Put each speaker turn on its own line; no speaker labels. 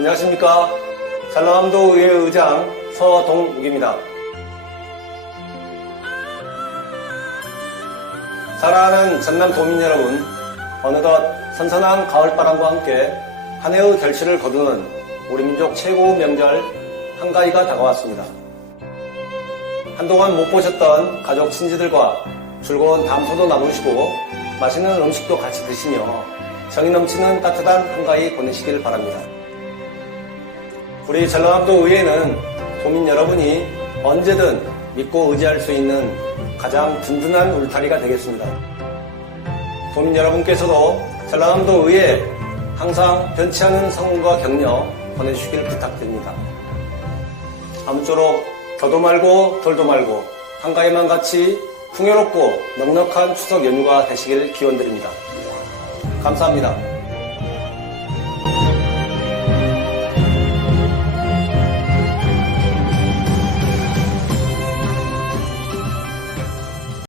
안녕하십니까. 전라남도 의회 의장 서동욱입니다. 사랑하는 전남 도민 여러분, 어느덧 선선한 가을바람과 함께 한 해의 결실을 거두는 우리 민족 최고 명절 한가위가 다가왔습니다. 한동안 못 보셨던 가족 친지들과 즐거운 담소도 나누시고 맛있는 음식도 같이 드시며 정이 넘치는 따뜻한 한가위 보내시길 바랍니다. 우리 전라남도 의회는 도민 여러분이 언제든 믿고 의지할 수 있는 가장 든든한 울타리가 되겠습니다. 도민 여러분께서도 전라남도 의회에 항상 변치 않은 성원과 격려 보내주시길 부탁드립니다. 아무쪼록 더도 말고 덜도 말고 한가위만 같이 풍요롭고 넉넉한 추석 연휴가 되시길 기원드립니다. 감사합니다.